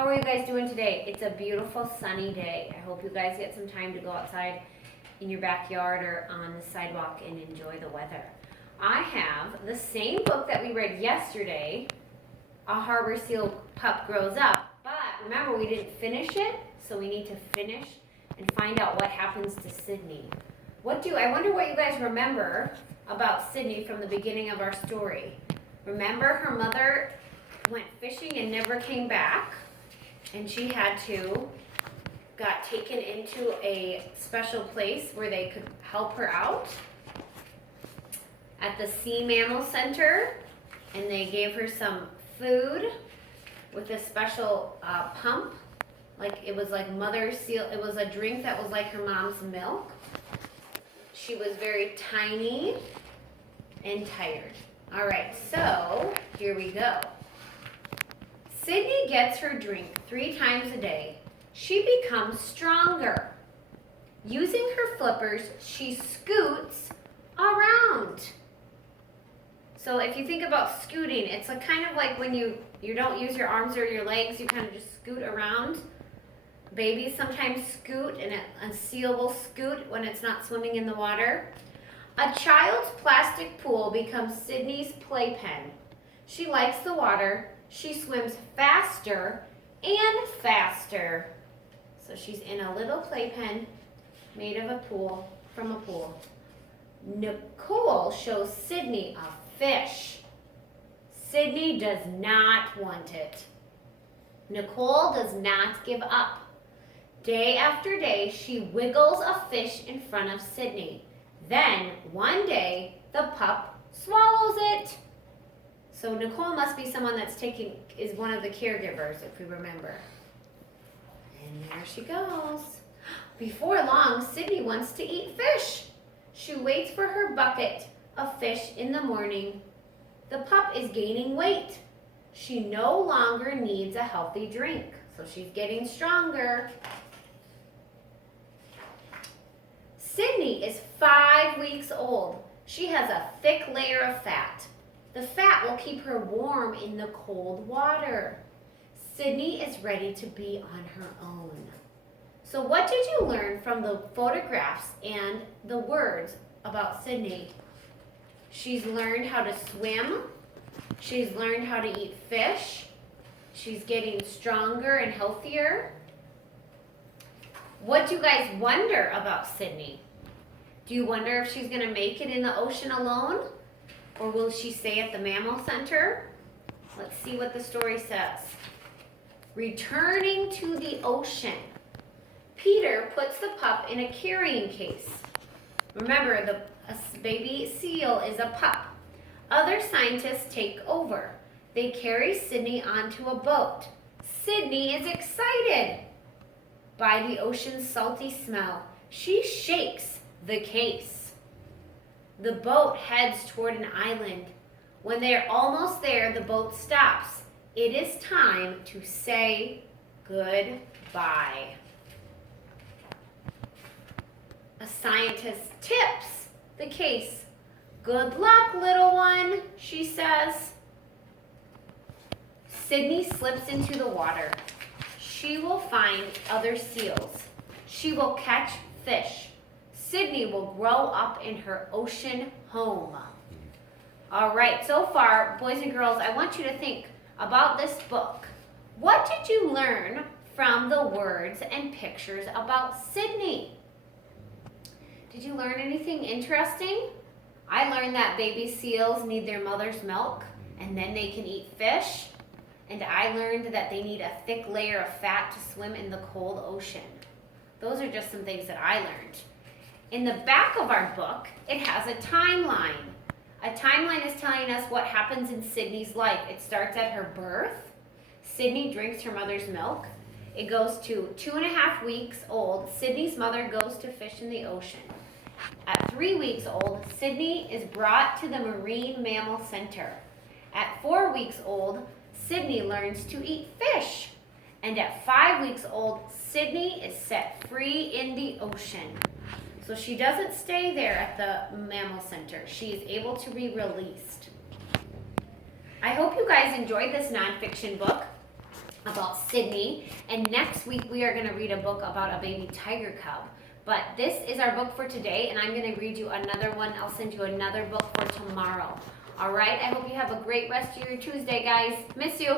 How are you guys doing today? It's a beautiful sunny day. I hope you guys get some time to go outside in your backyard or on the sidewalk and enjoy the weather. I have the same book that we read yesterday, A Harbor Seal Pup Grows Up, but remember we didn't finish it, so we need to finish and find out what happens to Sydney. I wonder what you guys remember about Sydney from the beginning of our story. Remember her mother went fishing and never came back, and she got taken into a special place where they could help her out at the Sea Mammal Center, and they gave her some food with a special pump, like it was like mother seal. It was a drink that was like her mom's milk. She was very tiny and tired. All right, so here we go. Sydney gets her drink 3 times a day. She becomes stronger. Using her flippers, she scoots around. So if you think about scooting, it's kind of like when you don't use your arms or your legs, you kind of just scoot around. Babies sometimes scoot, and a seal will scoot when it's not swimming in the water. A child's plastic pool becomes Sydney's playpen. She likes the water. She swims faster and faster. So she's in a little playpen made of from a pool. Nicole shows Sydney a fish. Sydney does not want it. Nicole does not give up. Day after day, she wiggles a fish in front of Sydney. Then, one day, the pup swallows it. So Nicole must be someone is one of the caregivers, if we remember. And there she goes. Before long, Sydney wants to eat fish. She waits for her bucket of fish in the morning. The pup is gaining weight. She no longer needs a healthy drink, so she's getting stronger. Sydney is 5 weeks old. She has a thick layer of fat. The fat will keep her warm in the cold water. Sydney is ready to be on her own. So what did you learn from the photographs and the words about Sydney? She's learned how to swim. She's learned how to eat fish. She's getting stronger and healthier. What do you guys wonder about Sydney? Do you wonder if she's going to make it in the ocean alone? Or will she stay at the Mammal Center? Let's see what the story says. Returning to the ocean. Peter puts the pup in a carrying case. Remember, a baby seal is a pup. Other scientists take over. They carry Sydney onto a boat. Sydney is excited by the ocean's salty smell. She shakes the case. The boat heads toward an island. When they are almost there, the boat stops. It is time to say goodbye. A scientist tips the case. Good luck, little one, she says. Sydney slips into the water. She will find other seals. She will catch fish. Sydney will grow up in her ocean home. All right, so far, boys and girls, I want you to think about this book. What did you learn from the words and pictures about Sydney? Did you learn anything interesting? I learned that baby seals need their mother's milk, and then they can eat fish. And I learned that they need a thick layer of fat to swim in the cold ocean. Those are just some things that I learned. In the back of our book, it has a timeline. A timeline is telling us what happens in Sydney's life. It starts at her birth. Sydney drinks her mother's milk. It goes to 2.5 weeks old. Sydney's mother goes to fish in the ocean. At 3 weeks old, Sydney is brought to the Marine Mammal Center. At 4 weeks old, Sydney learns to eat fish. And at 5 weeks old, Sydney is set free in the ocean. So she doesn't stay there at the Mammal Center. She is able to be released. I hope you guys enjoyed this nonfiction book about Sydney. And next week we are going to read a book about a baby tiger cub. But this is our book for today, and I'm going to read you another one. I'll send you another book for tomorrow. All right? I hope you have a great rest of your Tuesday, guys. Miss you.